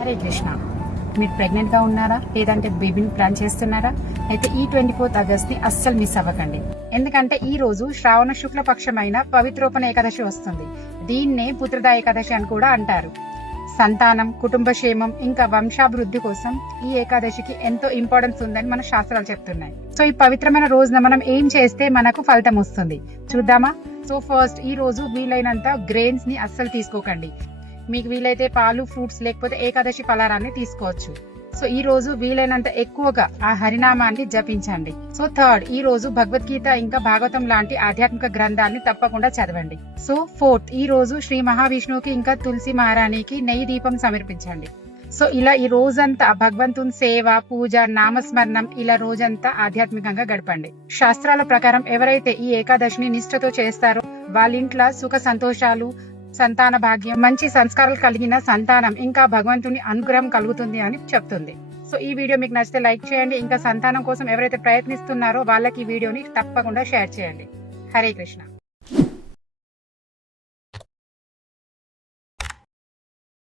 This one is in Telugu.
హరే కృష్ణ. మీరు ప్రెగ్నెంట్ గా ఉన్నారా, లేదంటే బేబీని ప్లాన్ చేస్తున్నారా? అయితే ఈ 24th ఆగస్ట్ ని అస్సలు మిస్ అవ్వకండి. ఎందుకంటే ఈ రోజు శ్రావణ శుక్ల పక్షమైన పవిత్రోపణ ఏకాదశి వస్తుంది. దీన్నే పుత్రదా ఏకాదశి అని కూడా అంటారు. సంతానం, కుటుంబ క్షేమం, ఇంకా వంశాభివృద్ధి కోసం ఈ ఏకాదశికి ఎంతో ఇంపార్టెన్స్ ఉందని మన శాస్త్రాలు చెప్తున్నాయి. సో ఈ పవిత్రమైన రోజున మనం ఏం చేస్తే మనకు ఫలితం వస్తుంది చూద్దామా. సో ఫస్ట్, ఈ రోజు వీలైనంత గ్రెయిన్స్ ని అస్సలు తీసుకోకండి. మీకు వీలైతే పాలు, ఫ్రూట్స్ లేకపోతే ఏకాదశి ఫలారాన్ని తీసుకోవచ్చు. సో ఈ రోజు వీలైనంత ఎక్కువగా ఆ హరినామాన్ని జపించండి. సో థర్డ్, ఈ రోజు భగవద్గీత ఇంకా భాగవతం లాంటి ఆధ్యాత్మిక గ్రంథాన్ని తప్పకుండా చదవండి. సో ఫోర్త్, ఈ రోజు శ్రీ మహావిష్ణువుకి ఇంకా తులసి మహారాణికి నెయ్యి దీపం సమర్పించండి. సో ఇలా ఈ రోజంతా భగవంతుని సేవ, పూజ, నామస్మరణం, ఇలా రోజంతా ఆధ్యాత్మికంగా గడపండి. శాస్త్రాల ప్రకారం ఎవరైతే ఈ ఏకాదశిని నిష్ఠతో చేస్తారో వాళ్ళ ఇంట్లో సుఖ సంతోషాలు, సంతాన భాగ్యం, మంచి సంస్కారాలు కలిగిన సంతానం, ఇంకా భగవంతుని అనుగ్రహం కలుగుతుంది అని చెప్తుంది. సో ఈ వీడియో మీకు నచ్చితే లైక్ చేయండి. ఇంకా సంతానం కోసం ఎవరైతే ప్రయత్నిస్తున్నారో వాళ్ళకి ఈ వీడియోని తప్పకుండా షేర్ చేయండి. హరే కృష్ణ.